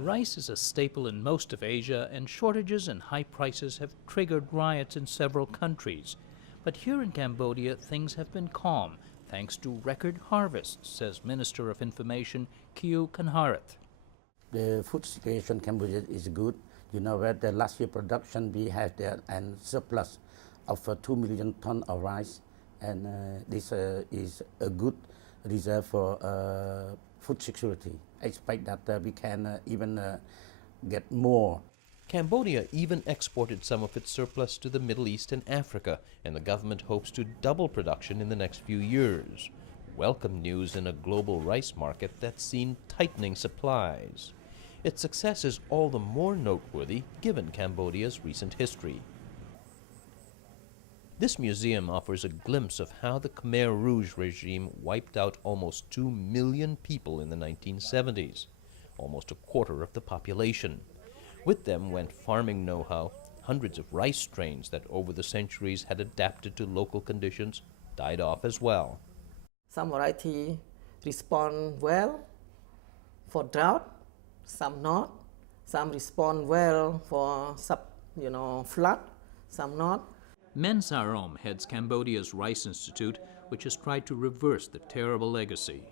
Rice is a staple in most of Asia, and shortages and high prices have triggered riots in several countries. But here in Cambodia, things have been calm, thanks to record harvests, says Minister of Information Kieu Kanharath. The food situation in Cambodia is good. You know that the last year production we had there and surplus of 2 million tons of rice, and this is a good reserve for food security. I expect that we can even get more. Cambodia even exported some of its surplus to the Middle East and Africa, and the government hopes to double production in the next few years. Welcome news in a global rice market that's seen tightening supplies. Its success is all the more noteworthy given Cambodia's recent history. This museum offers a glimpse of how the Khmer Rouge regime wiped out almost 2 million people in the 1970s, almost a quarter of the population. With them went farming know-how, hundreds of rice strains that over the centuries had adapted to local conditions died off as well. Some variety respond well for drought, some not. Some respond well for flood, some not. Men Sarom heads Cambodia's Rice Institute, which has tried to reverse the terrible legacy.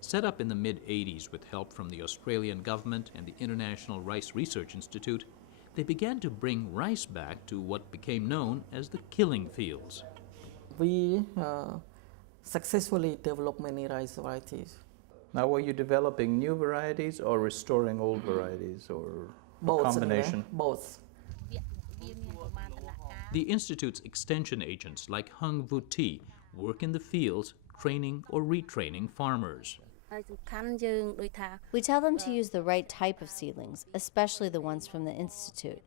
Set up in the mid-80s with help from the Australian government and the International Rice Research Institute, they began to bring rice back to what became known as the killing fields. We successfully developed many rice varieties. Now, were you developing new varieties or restoring old varieties, or both, a combination? Both. The Institute's extension agents like Hung Vuti work in the fields training or retraining farmers. We tell them to use the right type of seedlings, especially the ones from the Institute.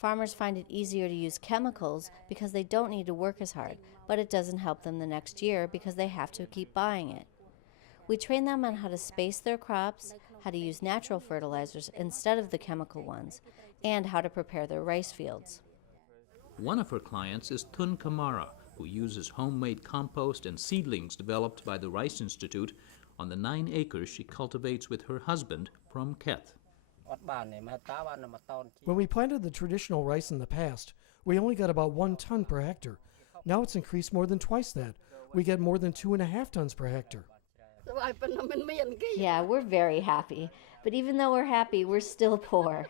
Farmers find it easier to use chemicals because they don't need to work as hard, but it doesn't help them the next year because they have to keep buying it. We train them on how to space their crops, how to use natural fertilizers instead of the chemical ones, and how to prepare their rice fields. One of her clients is Tun Kamara, who uses homemade compost and seedlings developed by the Rice Institute on the 9 acres she cultivates with her husband from Keth. When we planted the traditional rice in the past, we only got about 1 ton per hectare. Now it's increased more than twice that. We get more than 2.5 tons per hectare. Yeah, we're very happy. But even though we're happy, we're still poor.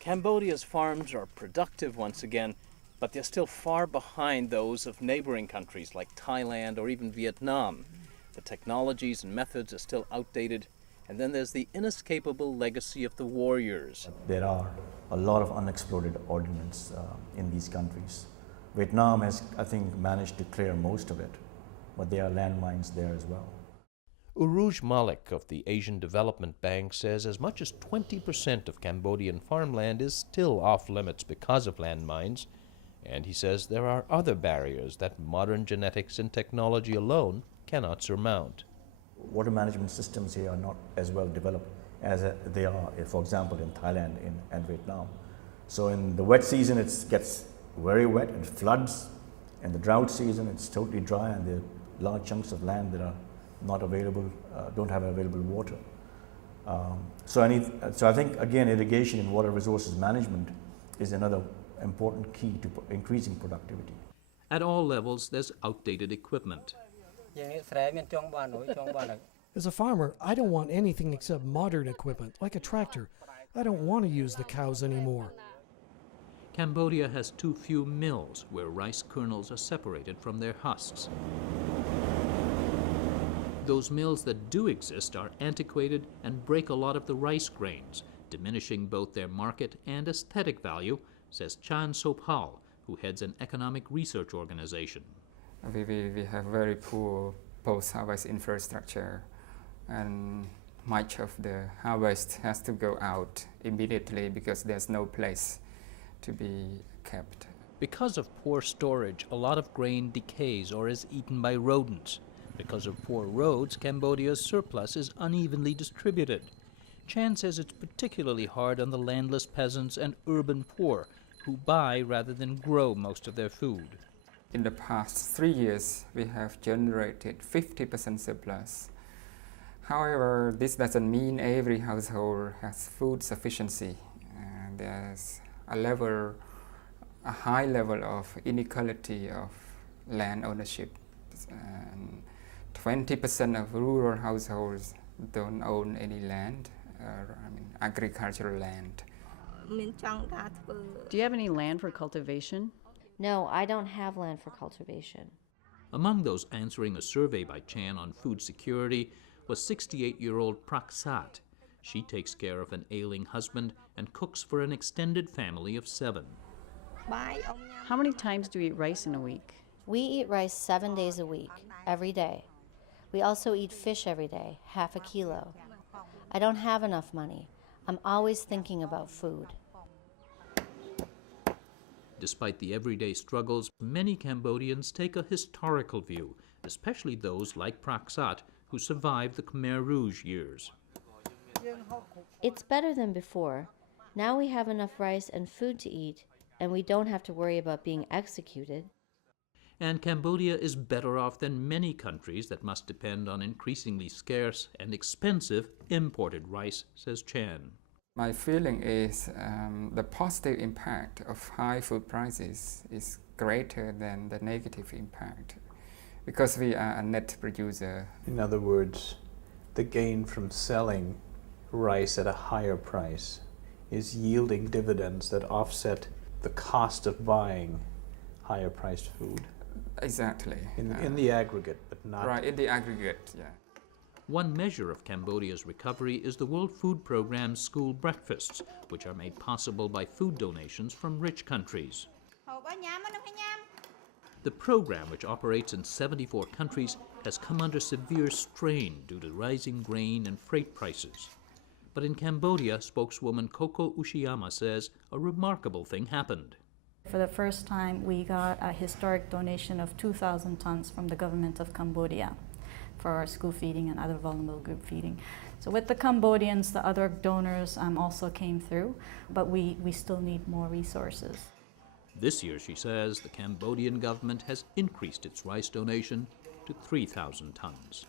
Cambodia's farms are productive once again, but they're still far behind those of neighboring countries like Thailand or even Vietnam. The technologies and methods are still outdated, and then there's the inescapable legacy of the warriors. There are a lot of unexploded ordnance in these countries. Vietnam has, I think, managed to clear most of it, but there are landmines there as well. Uruj Malik of the Asian Development Bank says as much as 20% of Cambodian farmland is still off limits because of landmines, and he says there are other barriers that modern genetics and technology alone cannot surmount. Water management systems here are not as well developed as they are, for example, in Thailand and Vietnam. So in the wet season it gets very wet and floods. In the drought season it's totally dry, and there are large chunks of land that are not available, don't have available water. So I think again irrigation and water resources management is another important key to increasing productivity. At all levels, there's outdated equipment. As a farmer, I don't want anything except modern equipment, like a tractor. I don't want to use the cows anymore. Cambodia has too few mills where rice kernels are separated from their husks. Those mills that do exist are antiquated and break a lot of the rice grains, diminishing both their market and aesthetic value, says Chan Sophal, who heads an economic research organization. We have very poor post-harvest infrastructure, and much of the harvest has to go out immediately because there's no place to be kept. Because of poor storage, a lot of grain decays or is eaten by rodents. Because of poor roads, Cambodia's surplus is unevenly distributed. Chan says it's particularly hard on the landless peasants and urban poor, who buy rather than grow most of their food. In the past 3 years, we have generated 50% surplus However, this doesn't mean every household has food sufficiency. There's a high level of inequality of land ownership. 20% of rural households don't own any land, agricultural land. Do you have any land for cultivation? No, I don't have land for cultivation. Among those answering a survey by Chan on food security was 68-year-old Praksat. She takes care of an ailing husband and cooks for an extended family of 7. How many times do you eat rice in a week? We eat rice 7 days a week, every day. We also eat fish every day, half a kilo. I don't have enough money. I'm always thinking about food. Despite the everyday struggles, many Cambodians take a historical view, especially those like Praksat, who survived the Khmer Rouge years. It's better than before. Now we have enough rice and food to eat, and we don't have to worry about being executed. And Cambodia is better off than many countries that must depend on increasingly scarce and expensive imported rice, says Chan. My feeling is the positive impact of high food prices is greater than the negative impact because we are a net producer. In other words, the gain from selling rice at a higher price is yielding dividends that offset the cost of buying higher priced food. Exactly. In the aggregate, but not... Right, in the aggregate, yeah. One measure of Cambodia's recovery is the World Food Programme's school breakfasts, which are made possible by food donations from rich countries. The program, which operates in 74 countries, has come under severe strain due to rising grain and freight prices. But in Cambodia, spokeswoman Koko Ushiyama says a remarkable thing happened. For the first time, we got a historic donation of 2,000 tons from the government of Cambodia for our school feeding and other vulnerable group feeding. So with the Cambodians, the other donors also came through, but we still need more resources. This year, she says, the Cambodian government has increased its rice donation to 3,000 tons.